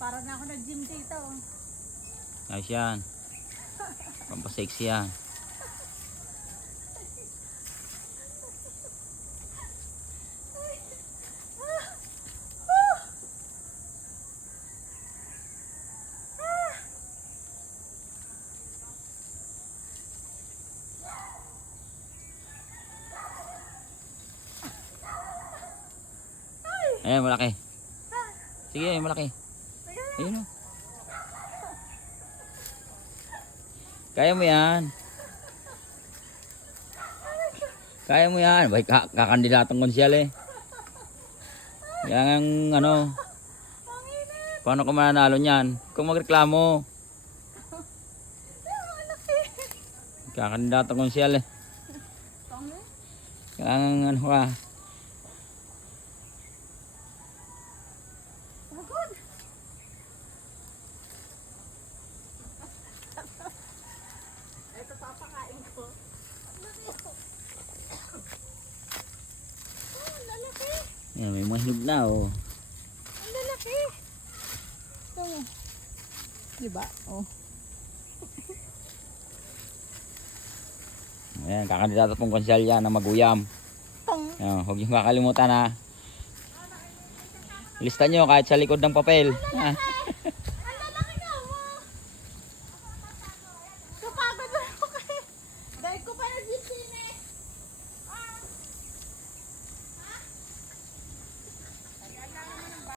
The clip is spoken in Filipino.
Para na ako nag-gym dito. Ayos yan. Pampasexy yan. Ayan, malaki. Sige, malaki. Ayun o. Kaya mo yan. Kaya mo yan. Bay, kakandidatong konsyal eh. Yan ang ano. Paano ka mananalo niyan? Kung magreklamo. Kakandidatong konsyal eh. Kaya ano ka. Ito papakain ko. Oh, lalaki. Ayan, may mga hinog na oh. Ang lalaki. Ito mo. Diba? Oh. Ayan, kakandidato pong konsyal yan na maguyam. Tong. Ayan, huwag niyo kakalimutan ha. Lista nyo kahit sa likod ng papel. Ha?